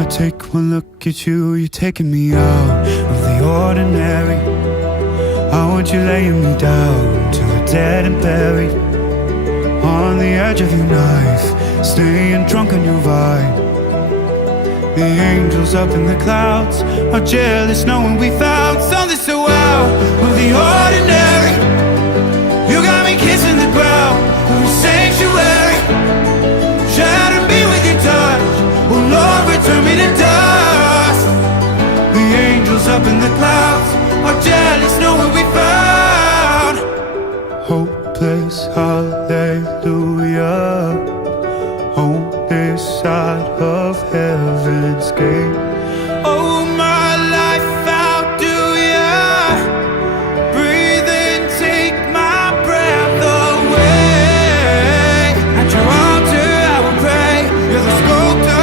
I take one look at you, you're taking me out of the ordinary. I want you laying me down to a dead and buried on the edge of your knife, staying drunk on your vine. The angels up in the clouds are jealous knowing we found something so out of the ordinary. You got me kissing the ground of a sanctuary, shatter me with your touch, oh Lord, return me to dust. The angels up in the clouds are jealous knowing we found hopeless hallelujah on this side of heaven's gate. Oh,